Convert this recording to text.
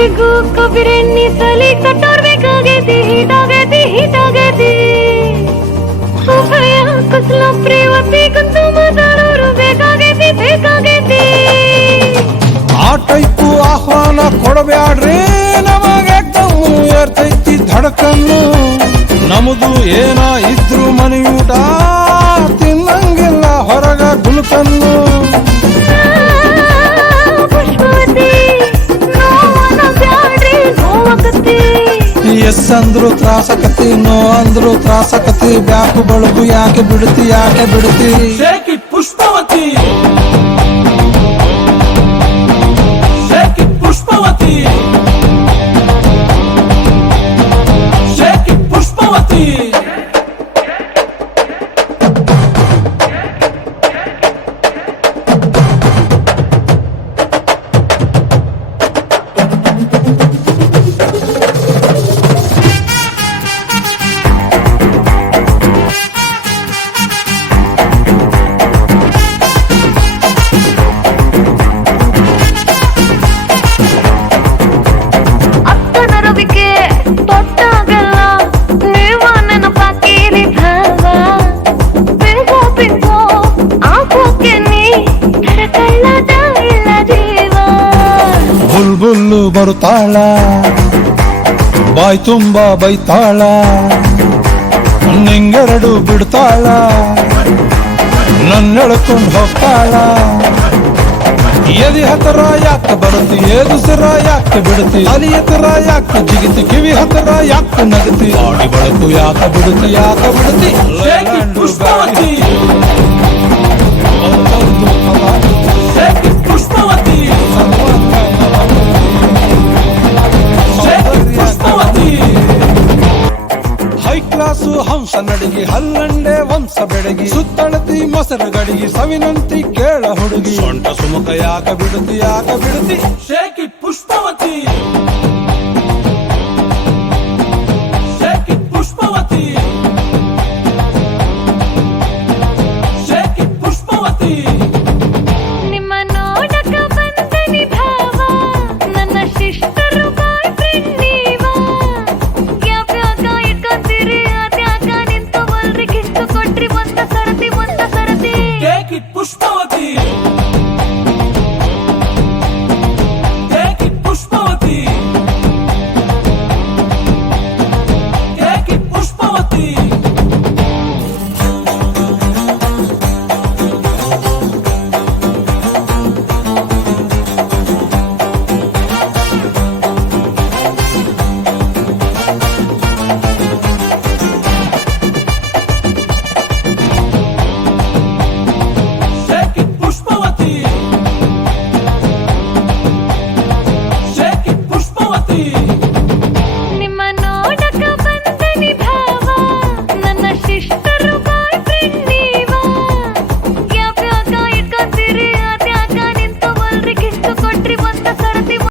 ಒಟ್ಟಿಗೂ ಕೊಬ್ಬಿರೆಣ್ಣಿ ಸಲಿ ಕಟ್ಟೋರ್ಬೇಕಾಗೈತಿ ಹೀಟಾಗೈತಿ ಉಭಯ ಕುಸಲ ಪ್ರೇವತಿ ಕುಂತು ಮಾತಾಡೋರು ಬೇಕಾಗೈತಿ ಆ ಟೈಪು ಆಹ್ವಾನ ಕೊಡಬ್ಯಾಡ್ರಿ ನಮಗೆ ಕಮ್ಮು ಏರ್ತೈತಿ ಧಡಕನ್ನು ನಮ್ದು ಏನ ಇದ್ರು ಮನೆಯೂಟ ತಿನ್ನಂಗಿಲ್ಲ ಹೊರಗ ಗುಲ್ಕನ್ನು ಎಸ್ ಅಂದ್ರು ತ್ರಾಸಕತಿ ನೋ ಅಂದ್ರು ತ್ರಾಸಕತಿ ಬ್ಯಾಕು ಬಳಗು ಯಾಕೆ ಬಿಡ್ತಿ ಪುಷ್ಪವತಿ ಪುಷ್ಪವತಿ ಪುಷ್ಪವತಿ ಬುಲ್ಬುಲ್ಲು ಬರುತ್ತಾಳ ಬಾಯ್ ತುಂಬ ಬೈತಾಳ ನಿಂಗೆರಡು ಬಿಡ್ತಾಳ ನನ್ನೆಳ್ಕೊಂಡು ಹೋಗ್ತಾಳ ಎದಿ ಹತ್ರ ಯಾಕೆ ಬರುತ್ತಿ ಏದುಸಿರ ಯಾಕೆ ಬಿಡುತ್ತಿ ಅಲಿ ಹತ್ರ ಯಾಕೆ ಜಿಗಿತಿ ಕಿವಿ ಹತ್ರ ಯಾಕೆ ನಗತಿ ಬಾಡಿ ಬಳಕು ಯಾಕೆ ಬಿಡುತ್ತಿ ಪುಷ್ಪವತಿ ಪುಷ್ಪವತಿ ಹೈ ಕ್ಲಾಸು ಹಂಸ ನಡಿಗೆ ಹಲ್ಲಂಡೆ ವಂಶ ಬೆಡಗಿ ಸುತ್ತಳತಿ ಮೊಸರು ಗಡಿಗೆ ಸವಿನಂತಿ ಕೇಳ ಹುಡುಗಿ ಸೊಂಟ ಸುಮುಖ ಯಾಕೆ ಬಿಡುತ್ತಿ ಶೇಕಿ ಪುಷ್ಪವತಿ ಪುಷ್ಪವತಿ ಪುಷ್ಪವತಿ ನಿಮ್ಮ ನೋಡಕ ಬಂದನಿ ಭಾವ ನನ್ನ ಶಿಷ್ಟರು ಬಾಯ್ ಫ್ರೆಂಡ್ ನೀವ ಯಾವ್ಯಾಕ ಇಟ್ಕೊತೀರಿ ಅದ್ಯಾಕ ನಿಂತವಲ್ರಿ ಕಿತ್ತು ಕೊಟ್ರಿ ಒಂದ ಸರತಿ ಪುಷ್ಪವತಿ ಪುಷ್ಪವತಿ ಪುಷ್ಪವತಿ